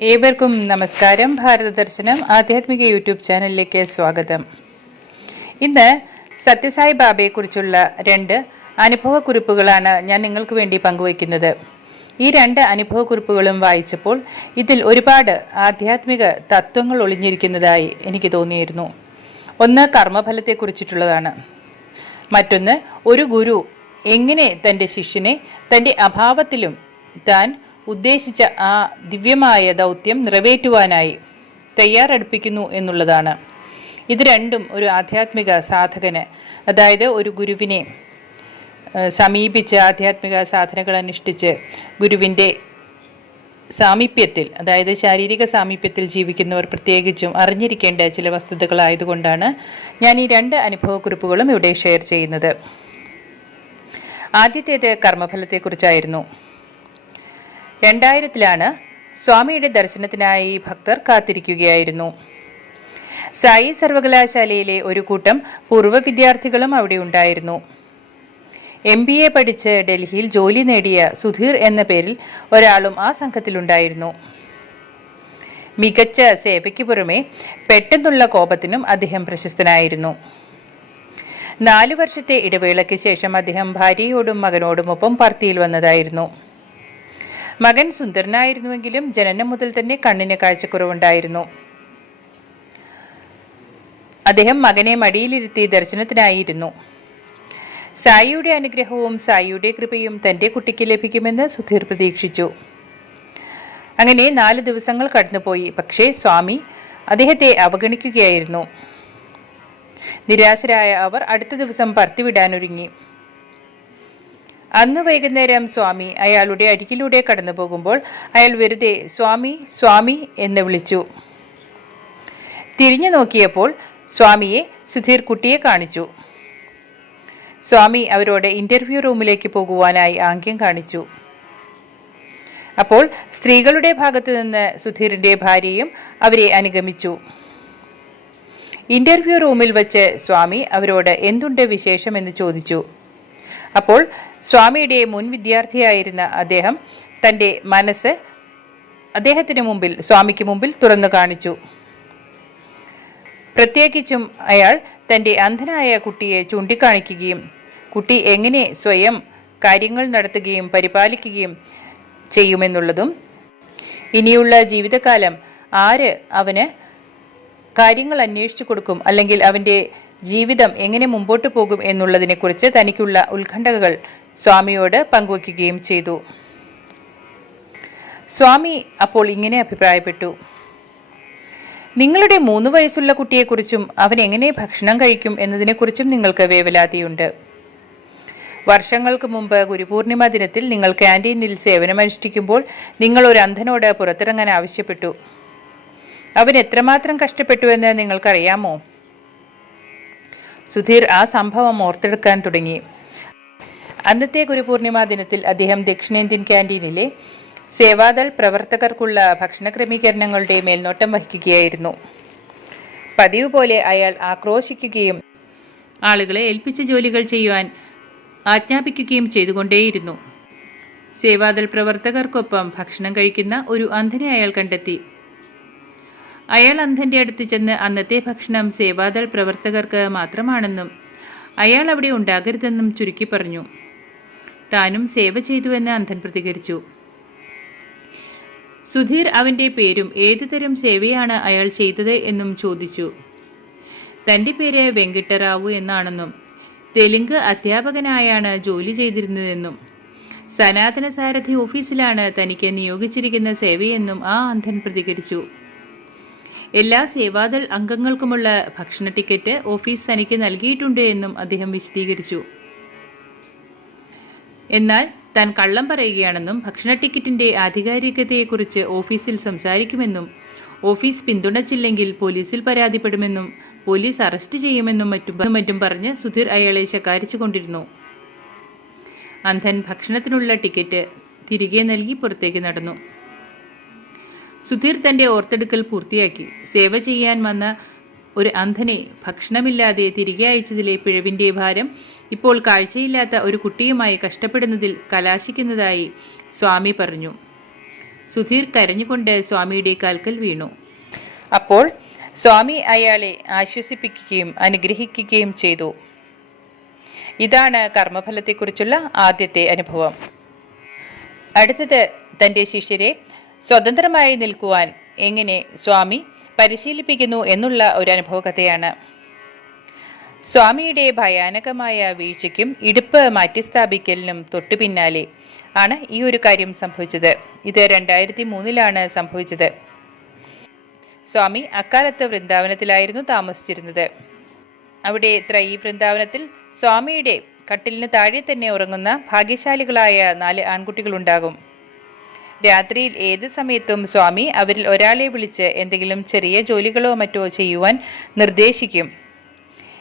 ഏവർക്കും നമസ്കാരം. ഭാരതദർശനം ആധ്യാത്മിക യൂട്യൂബ് ചാനലിലേക്ക് സ്വാഗതം. ഇന്ന് സത്യസായി ബാബയെക്കുറിച്ചുള്ള 2 അനുഭവക്കുറിപ്പുകളാണ് ഞാൻ നിങ്ങൾക്ക് വേണ്ടി പങ്കുവയ്ക്കുന്നത്. ഈ 2 അനുഭവക്കുറിപ്പുകളും വായിച്ചപ്പോൾ ഇതിൽ ഒരുപാട് ആധ്യാത്മിക തത്വങ്ങൾ ഒളിഞ്ഞിരിക്കുന്നതായി എനിക്ക് തോന്നിയിരുന്നു. ഒന്ന് കർമ്മഫലത്തെക്കുറിച്ചിട്ടുള്ളതാണ്. മറ്റൊന്ന് ഒരു ഗുരു എങ്ങനെ തൻ്റെ ശിഷ്യനെ തൻ്റെ അഭാവത്തിലും താൻ ഉദ്ദേശിച്ച ആ ദിവ്യമായ ദൗത്യം നിറവേറ്റുവാനായി തയ്യാറെടുപ്പിക്കുന്നു എന്നുള്ളതാണ്. ഇത് രണ്ടും ഒരു ആധ്യാത്മിക സാധകന്, അതായത് ഒരു ഗുരുവിനെ സമീപിച്ച് ആധ്യാത്മിക സാധനകൾ അനുഷ്ഠിച്ച് ഗുരുവിൻ്റെ സാമീപ്യത്തിൽ, അതായത് ശാരീരിക സാമീപ്യത്തിൽ ജീവിക്കുന്നവർ പ്രത്യേകിച്ചും അറിഞ്ഞിരിക്കേണ്ട ചില വസ്തുതകളായതുകൊണ്ടാണ് ഞാൻ ഈ 2 അനുഭവക്കുറിപ്പുകളും ഇവിടെ ഷെയർ ചെയ്യുന്നത്. ആദ്യത്തേത് കർമ്മഫലത്തെക്കുറിച്ചായിരുന്നു. 2000-ലാണ് സ്വാമിയുടെ ദർശനത്തിനായി ഭക്തർ കാത്തിരിക്കുകയായിരുന്നു. സായി സർവകലാശാലയിലെ ഒരു കൂട്ടം പൂർവ്വ വിദ്യാർത്ഥികളും അവിടെ ഉണ്ടായിരുന്നു. MBA പഠിച്ച് ഡൽഹിയിൽ ജോലി നേടിയ സുധീർ എന്ന പേരിൽ ഒരാളും ആ സംഘത്തിലുണ്ടായിരുന്നു. മികച്ച സേവയ്ക്ക് പുറമെ പെട്ടെന്നുള്ള കോപത്തിനും അദ്ദേഹം പ്രശസ്തനായിരുന്നു. 4 വർഷത്തെ ഇടവേളയ്ക്ക് ശേഷം അദ്ദേഹം ഭാര്യയോടും മകനോടുമൊപ്പം പർത്തിയിൽ വന്നതായിരുന്നു. മകൻ സുന്ദരനായിരുന്നുവെങ്കിലും ജനനം മുതൽ തന്നെ കണ്ണിന് കാഴ്ചക്കുറവുണ്ടായിരുന്നു. അദ്ദേഹം മകനെ മടിയിലിരുത്തി ദർശനത്തിനായിരുന്നു. സായിയുടെ അനുഗ്രഹവും സായിയുടെ കൃപയും തൻ്റെ കുട്ടിക്ക് ലഭിക്കുമെന്ന് സുധീർ പ്രതീക്ഷിച്ചു. അങ്ങനെ 4 ദിവസങ്ങൾ കടന്നുപോയി. പക്ഷേ സ്വാമി അദ്ദേഹത്തെ അവഗണിക്കുകയായിരുന്നു. നിരാശരായ അവർ അടുത്ത ദിവസം പർത്തി വിടാനൊരുങ്ങി. അന്ന് വൈകുന്നേരം സ്വാമി അയാളുടെ അരികിലൂടെ കടന്നു പോകുമ്പോൾ അയാൾ വെറുതെ സ്വാമി സ്വാമി എന്ന് വിളിച്ചു. തിരിഞ്ഞു നോക്കിയപ്പോൾ സ്വാമിയെ സുധീർ കുട്ടിയെ കാണിച്ചു. സ്വാമി അവരോട് ഇന്റർവ്യൂ റൂമിലേക്ക് പോകുവാനായി ആംഗ്യം കാണിച്ചു. അപ്പോൾ സ്ത്രീകളുടെ ഭാഗത്തു നിന്ന് സുധീറിന്റെ ഭാര്യയും അവരെ അനുഗമിച്ചു. ഇന്റർവ്യൂ റൂമിൽ വച്ച് സ്വാമി അവരോട് എന്തുണ്ട് വിശേഷമെന്ന് ചോദിച്ചു. അപ്പോൾ സ്വാമിയുടെ മുൻ വിദ്യാർത്ഥിയായിരുന്ന അദ്ദേഹം തൻ്റെ മനസ്സ് അദ്ദേഹത്തിന് മുമ്പിൽ, സ്വാമിക്ക് മുമ്പിൽ തുറന്നു കാണിച്ചു. പ്രത്യേകിച്ചും അയാൾ തൻ്റെ അന്ധനായ കുട്ടിയെ ചൂണ്ടിക്കാണിക്കുകയും കുട്ടി എങ്ങനെ സ്വയം കാര്യങ്ങൾ നടത്തുകയും പരിപാലിക്കുകയും ചെയ്യുമെന്നുള്ളതും ഇനിയുള്ള ജീവിതകാലം ആര് അവന് കാര്യങ്ങൾ അന്വേഷിച്ചു കൊടുക്കും, അല്ലെങ്കിൽ അവൻ്റെ ജീവിതം എങ്ങനെ മുമ്പോട്ട് പോകും എന്നുള്ളതിനെക്കുറിച്ച് തനിക്കുള്ള ഉത്കണ്ഠകൾ സ്വാമിയോട് പങ്കുവയ്ക്കുകയും ചെയ്തു. സ്വാമി അപ്പോൾ ഇങ്ങനെ അഭിപ്രായപ്പെട്ടു: നിങ്ങളുടെ 3 വയസ്സുള്ള കുട്ടിയെക്കുറിച്ചും അവൻ എങ്ങനെ ഭക്ഷണം കഴിക്കും എന്നതിനെക്കുറിച്ചും നിങ്ങൾക്ക് വേവലാതിയുണ്ട്. വർഷങ്ങൾക്ക് മുമ്പ് ഗുരുപൂർണിമ ദിനത്തിൽ നിങ്ങൾ ക്യാൻറ്റീനിൽ സേവനമനുഷ്ഠിക്കുമ്പോൾ നിങ്ങൾ ഒരു അന്ധനോട് പുറത്തിറങ്ങാൻ ആവശ്യപ്പെട്ടു. അവൻ എത്രമാത്രം കഷ്ടപ്പെട്ടുവെന്ന് നിങ്ങൾക്കറിയാമോ? സുധീർ ആ സംഭവം ഓർത്തെടുക്കാൻ തുടങ്ങി. അന്നത്തെ ഗുരുപൂർണിമ ദിനത്തിൽ അദ്ദേഹം ദക്ഷിണേന്ത്യൻ ക്യാൻറ്റീനിലെ സേവാദൾ പ്രവർത്തകർക്കുള്ള ഭക്ഷണ ക്രമീകരണങ്ങളുടെ മേൽനോട്ടം വഹിക്കുകയായിരുന്നു. പതിവ് പോലെ അയാൾ ആക്രോശിക്കുകയും ആളുകളെ ഏൽപ്പിച്ച ജോലികൾ ചെയ്യുവാൻ ആജ്ഞാപിക്കുകയും ചെയ്തുകൊണ്ടേയിരുന്നു. സേവാദൾ പ്രവർത്തകർക്കൊപ്പം ഭക്ഷണം കഴിക്കുന്ന ഒരു അന്ധനെ അയാൾ കണ്ടെത്തി. അയാൾ അന്ധന്റെ അടുത്ത് ചെന്ന് അന്നത്തെ ഭക്ഷണം സേവാദൾ പ്രവർത്തകർക്ക് മാത്രമാണെന്നും അയാൾ അവിടെ ഉണ്ടാകരുതെന്നും ചുരുക്കി പറഞ്ഞു. താനും സേവ ചെയ്തുവെന്ന് അന്ധൻ പ്രതികരിച്ചു. സുധീർ അവന്റെ പേരും ഏതുതരം സേവയാണ് അയാൾ ചെയ്തത് എന്നും ചോദിച്ചു. തന്റെ പേര് വെങ്കിട്ടറാവു എന്നാണെന്നും തെലുങ്ക് അധ്യാപകനായാണ് ജോലി ചെയ്തിരുന്നതെന്നും സനാതന സാരഥി ഓഫീസിലാണ് തനിക്ക് നിയോഗിച്ചിരിക്കുന്ന സേവയെന്നും ആ അന്ധൻ പ്രതികരിച്ചു. എല്ലാ സേവാദൾ അംഗങ്ങൾക്കുമുള്ള ഭക്ഷണ ടിക്കറ്റ് ഓഫീസ് തനിക്ക് നൽകിയിട്ടുണ്ട് എന്നും അദ്ദേഹം വിശദീകരിച്ചു. എന്നാൽ താൻ കള്ളം പറയുകയാണെന്നും ഭക്ഷണ ടിക്കറ്റിന്റെ ആധികാരികതയെക്കുറിച്ച് ഓഫീസിൽ സംസാരിക്കുമെന്നും ഓഫീസ് പിന്തുണച്ചില്ലെങ്കിൽ പോലീസിൽ പരാതിപ്പെടുമെന്നും പോലീസ് അറസ്റ്റ് ചെയ്യുമെന്നും മറ്റും പറഞ്ഞ് സുധീർ അയാളെ ശകാരിച്ചു കൊണ്ടിരുന്നു. അന്ധൻ ഭക്ഷണത്തിനുള്ള ടിക്കറ്റ് തിരികെ നൽകി പുറത്തേക്ക് നടന്നു. സുധീർ തന്റെ ഓർത്തെടുക്കൽ പൂർത്തിയാക്കി. സേവ ചെയ്യാൻ വന്ന ഒരു അന്ധനെ ഭക്ഷണമില്ലാതെ തിരികെ അയച്ചതിലെ പിഴവിന്റെ ഭാരം ഇപ്പോൾ കാഴ്ചയില്ലാത്ത ഒരു കുട്ടിയുമായി കഷ്ടപ്പെടുന്നതിൽ കലാശിക്കുന്നതായി സ്വാമി പറഞ്ഞു. സുധീർ കരഞ്ഞുകൊണ്ട് സ്വാമിയുടെ കാൽക്കൽ വീണു. അപ്പോൾ സ്വാമി അയാളെ ആശ്വസിപ്പിക്കുകയും അനുഗ്രഹിക്കുകയും ചെയ്തു. ഇതാണ് കർമ്മഫലത്തെക്കുറിച്ചുള്ള ആദ്യത്തെ അനുഭവം. അടുത്തത് തൻ്റെ ശിഷ്യരെ സ്വതന്ത്രമായി നിൽക്കുവാൻ എങ്ങനെ സ്വാമി പരിശീലിപ്പിക്കുന്നു എന്നുള്ള ഒരു അനുഭവ കഥയാണ്. സ്വാമിയുടെ ഭയാനകമായ വീഴ്ചയ്ക്കും ഇടുപ്പ് മാറ്റിസ്ഥാപിക്കലിനും തൊട്ടു പിന്നാലെ ആണ് ഈ ഒരു കാര്യം സംഭവിച്ചത്. ഇത് 2003 സംഭവിച്ചത്. സ്വാമി അക്കാലത്ത് വൃന്ദാവനത്തിലായിരുന്നു താമസിച്ചിരുന്നത്. അവിടെ ത്രയീ വൃന്ദാവനത്തിൽ സ്വാമിയുടെ കട്ടിലിന് താഴെ തന്നെ ഉറങ്ങുന്ന ഭാഗ്യശാലികളായ 4 ആൺകുട്ടികളുണ്ടാകും. രാത്രിയിൽ ഏത് സമയത്തും സ്വാമി അവരിൽ ഒരാളെ വിളിച്ച് എന്തെങ്കിലും ചെറിയ ജോലികളോ മറ്റോ ചെയ്യുവാൻ നിർദ്ദേശിക്കും.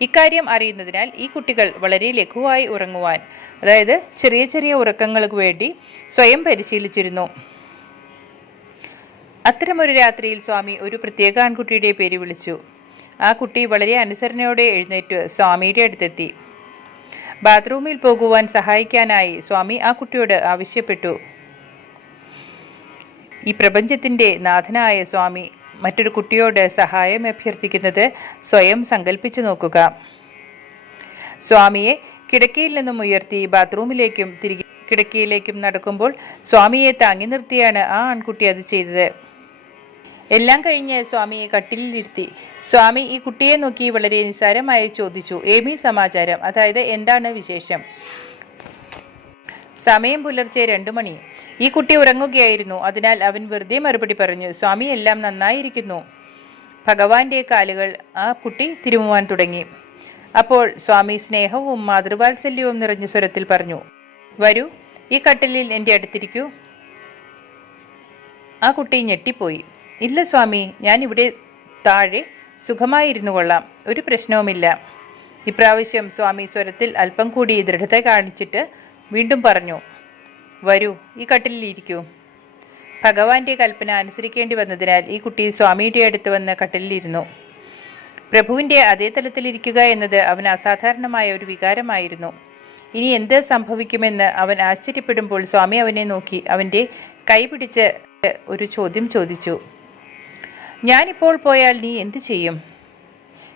ഇക്കാര്യം അറിയുന്നതിനാൽ ഈ കുട്ടികൾ വളരെ ലഘുവായി ഉറങ്ങുവാൻ, അതായത് ചെറിയ ചെറിയ ഉറക്കങ്ങൾക്ക് വേണ്ടി സ്വയം പരിശീലിച്ചിരുന്നു. അത്തരമൊരു രാത്രിയിൽ സ്വാമി ഒരു പ്രത്യേക ആൺകുട്ടിയുടെ പേര് വിളിച്ചു. ആ കുട്ടി വളരെ അനുസരണയോടെ എഴുന്നേറ്റ് സ്വാമിയുടെ അടുത്തെത്തി. ബാത്റൂമിൽ പോകുവാൻ സഹായിക്കാനായി സ്വാമി ആ കുട്ടിയോട് ആവശ്യപ്പെട്ടു. ഈ പ്രപഞ്ചത്തിന്റെ നാഥനായ സ്വാമി മറ്റൊരു കുട്ടിയോട് സഹായം അഭ്യർത്ഥിക്കുന്നത് സ്വയം സങ്കല്പിച്ചു നോക്കുക. സ്വാമിയെ കിടക്കയിൽ നിന്നും ഉയർത്തി ബാത്റൂമിലേക്കും തിരികെ കിടക്കയിലേക്കും നടക്കുമ്പോൾ സ്വാമിയെ താങ്ങി നിർത്തിയാണ് ആ ആൺകുട്ടി അത് ചെയ്തത്. എല്ലാം കഴിഞ്ഞ് സ്വാമിയെ കട്ടിലിരുത്തി സ്വാമി ഈ കുട്ടിയെ നോക്കി വളരെ നിസ്സാരമായി ചോദിച്ചു, ഏമി സമാചാരം, അതായത് എന്താണ് വിശേഷം? സമയം പുലർച്ചെ 2 മണി. ഈ കുട്ടി ഉറങ്ങുകയായിരുന്നു. അതിനാൽ അവൻ വെറുതെ മറുപടി പറഞ്ഞു, സ്വാമി എല്ലാം നന്നായിരിക്കുന്നു. ഭഗവാന്റെ കാലുകൾ ആ കുട്ടി തിരുമുവാൻ തുടങ്ങി. അപ്പോൾ സ്വാമി സ്നേഹവും മാതൃവാത്സല്യവും നിറഞ്ഞ സ്വരത്തിൽ പറഞ്ഞു, വരൂ, ഈ കട്ടിലിൽ എൻ്റെ അടുത്തിരിക്കൂ. ആ കുട്ടി ഞെട്ടിപ്പോയി. ഇല്ല സ്വാമി, ഞാൻ ഇവിടെ താഴെ സുഖമായിരുന്നു കൊള്ളാം, ഒരു പ്രശ്നവുമില്ല. ഇപ്രാവശ്യം സ്വാമി സ്വരത്തിൽ അല്പം കൂടി ദൃഢത കാണിച്ചിട്ട് വീണ്ടും പറഞ്ഞു, വരൂ, ഈ കട്ടിലിൽ ഇരിക്കൂ. ഭഗവാന്റെ കൽപ്പന അനുസരിക്കേണ്ടി വന്നതിനാൽ ഈ കുട്ടി സ്വാമിയുടെ അടുത്ത് വന്ന് കട്ടിലിരുന്നു. പ്രഭുവിൻ്റെ അതേ തലത്തിലിരിക്കുക എന്നത് അവന് അസാധാരണമായ ഒരു വികാരമായിരുന്നു. ഇനി എന്ത് സംഭവിക്കുമെന്ന് അവൻ ആശ്ചര്യപ്പെടുമ്പോൾ സ്വാമി അവനെ നോക്കി അവൻ്റെ കൈ പിടിച്ച് ഒരു ചോദ്യം ചോദിച്ചു. ഞാനിപ്പോൾ പോയാൽ നീ എന്തു ചെയ്യും?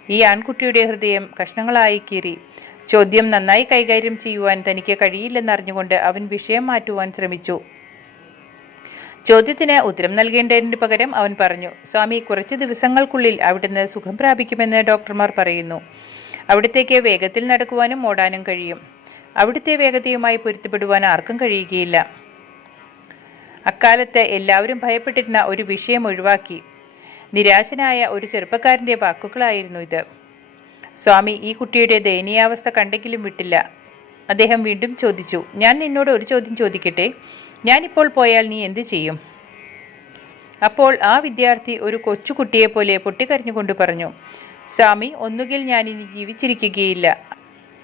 ഈ ആൺകുട്ടിയുടെ ഹൃദയം കഷ്ണങ്ങളായി കീറി. ചോദ്യം നന്നായി കൈകാര്യം ചെയ്യുവാൻ തനിക്ക് കഴിയില്ലെന്നറിഞ്ഞുകൊണ്ട് അവൻ വിഷയം മാറ്റുവാൻ ശ്രമിച്ചു. ചോദ്യത്തിന് ഉത്തരം നൽകേണ്ടതിന് പകരം അവൻ പറഞ്ഞു, സ്വാമി, കുറച്ച് ദിവസങ്ങൾക്കുള്ളിൽ അവിടുന്ന് സുഖം പ്രാപിക്കുമെന്ന് ഡോക്ടർമാർ പറയുന്നു. അവിടത്തേക്ക് വേഗത്തിൽ നടക്കുവാനും ഓടാനും കഴിയും. അവിടുത്തെ വേഗതയുമായി പൊരുത്തപ്പെടുവാൻ ആർക്കും കഴിയുകയില്ല. അക്കാലത്ത് എല്ലാവരും ഭയപ്പെട്ടിരുന്ന ഒരു വിഷയം ഒഴിവാക്കി നിരാശനായ ഒരു ചെറുപ്പക്കാരൻ്റെ വാക്കുകളായിരുന്നു ഇത്. സ്വാമി ഈ കുട്ടിയുടെ ദയനീയാവസ്ഥ കണ്ടെങ്കിലും വിട്ടില്ല. അദ്ദേഹം വീണ്ടും ചോദിച്ചു, ഞാൻ നിന്നോട് ഒരു ചോദ്യം ചോദിക്കട്ടെ? ഞാനിപ്പോൾ പോയാൽ നീ എന്തു ചെയ്യും? അപ്പോൾ ആ വിദ്യാർത്ഥി ഒരു കൊച്ചുകുട്ടിയെ പോലെ പൊട്ടിക്കരഞ്ഞുകൊണ്ട് പറഞ്ഞു, സ്വാമി, ഒന്നുകിൽ ഞാൻ ഇനി ജീവിച്ചിരിക്കുകയില്ല,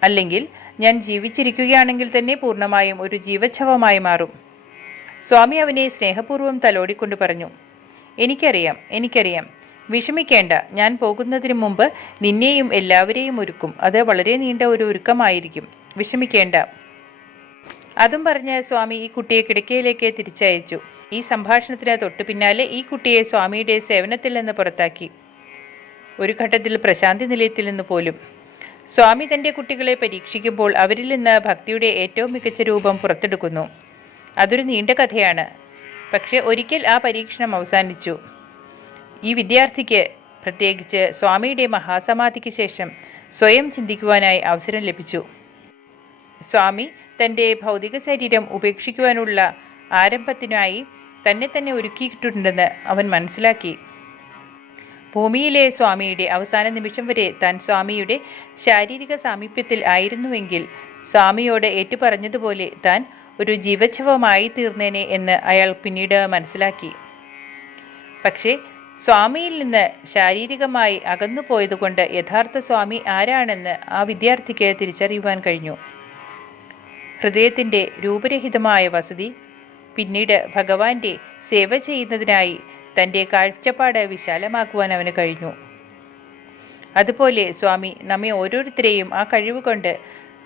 അല്ലെങ്കിൽ ഞാൻ ജീവിച്ചിരിക്കുകയാണെങ്കിൽ തന്നെ പൂർണ്ണമായും ഒരു ജീവച്ഛവമായി മാറും. സ്വാമി അവനെ സ്നേഹപൂർവ്വം തലോടിക്കൊണ്ട് പറഞ്ഞു, എനിക്കറിയാം, വിഷമിക്കേണ്ട. ഞാൻ പോകുന്നതിന് മുമ്പ് നിന്നെയും എല്ലാവരെയും ഒരുക്കും. അത് വളരെ നീണ്ട ഒരു ഒരുക്കമായിരിക്കും. വിഷമിക്കേണ്ട. അതും പറഞ്ഞ് സ്വാമി ഈ കുട്ടിയെ കിടക്കയിലേക്ക് തിരിച്ചയച്ചു. ഈ സംഭാഷണത്തിന് തൊട്ടു പിന്നാലെ ഈ കുട്ടിയെ സ്വാമിയുടെ സേവനത്തിൽ നിന്ന് പുറത്താക്കി. ഒരു ഘട്ടത്തിൽ പ്രശാന്തി നിലയത്തിൽ നിന്ന് പോലും. സ്വാമി തൻ്റെ കുട്ടികളെ പരീക്ഷിക്കുമ്പോൾ അവരിൽ നിന്ന് ഭക്തിയുടെ ഏറ്റവും മികച്ച രൂപം പുറത്തെടുക്കുന്നു. അതൊരു നീണ്ട കഥയാണ്. പക്ഷെ ഒരിക്കൽ ആ പരീക്ഷണം അവസാനിച്ചു. ഈ വിദ്യാർത്ഥിക്ക് പ്രത്യേകിച്ച് സ്വാമിയുടെ മഹാസമാധിക്ക് ശേഷം സ്വയം ചിന്തിക്കുവാനായി അവസരം ലഭിച്ചു. സ്വാമി തൻ്റെ ഭൗതിക ശരീരം ഉപേക്ഷിക്കുവാനുള്ള ആരംഭത്തിനായി തന്നെ ഒരുക്കിയിട്ടുണ്ടെന്ന് അവൻ മനസ്സിലാക്കി. ഭൂമിയിലെ സ്വാമിയുടെ അവസാന നിമിഷം വരെ താൻ സ്വാമിയുടെ ശാരീരിക സാമീപ്യത്തിൽ ആയിരുന്നുവെങ്കിൽ സ്വാമിയോട് ഏറ്റുപറഞ്ഞതുപോലെ താൻ ഒരു ജീവച്ഛവമായി തീർന്നേനെ എന്ന് അയാൾ പിന്നീട് മനസ്സിലാക്കി. പക്ഷേ സ്വാമിയിൽ നിന്ന് ശാരീരികമായി അകന്നുപോയതുകൊണ്ട് യഥാർത്ഥ സ്വാമി ആരാണെന്ന് ആ വിദ്യാർത്ഥിക്ക് തിരിച്ചറിയുവാൻ കഴിഞ്ഞു. ഹൃദയത്തിൻ്റെ രൂപരഹിതമായ വസതി പിന്നീട് ഭഗവാന്റെ സേവ ചെയ്യുന്നതിനായി തൻ്റെ കാഴ്ചപ്പാട് വിശാലമാക്കുവാൻ അവന് കഴിഞ്ഞു. അതുപോലെ സ്വാമി നമ്മെ ഓരോരുത്തരെയും ആ കഴിവ് കൊണ്ട്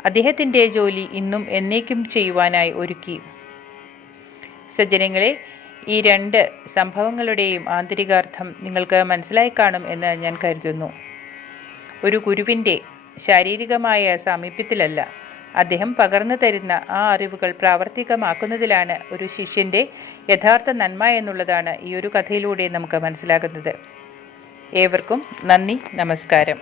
അദ്ദേഹത്തിൻ്റെ ജോലി ഇന്നും എന്നേക്കും ചെയ്യുവാനായി ഒരുക്കി. സജ്ജനങ്ങളെ, ഈ രണ്ട് സംഭവങ്ങളുടെയും ആന്തരികാർത്ഥം നിങ്ങൾക്ക് മനസ്സിലായി കാണും എന്ന് ഞാൻ കരുതുന്നു. ഒരു ഗുരുവിൻ്റെ ശാരീരികമായ സാമീപ്യത്തിലല്ല, അദ്ദേഹം പകർന്നു തരുന്ന ആ അറിവുകൾ പ്രാവർത്തികമാക്കുന്നതിലാണ് ഒരു ശിഷ്യൻ്റെ യഥാർത്ഥ നന്മ എന്നുള്ളതാണ് ഈ ഒരു കഥയിലൂടെ നമുക്ക് മനസ്സിലാകുന്നത്. ഏവർക്കും നന്ദി, നമസ്കാരം.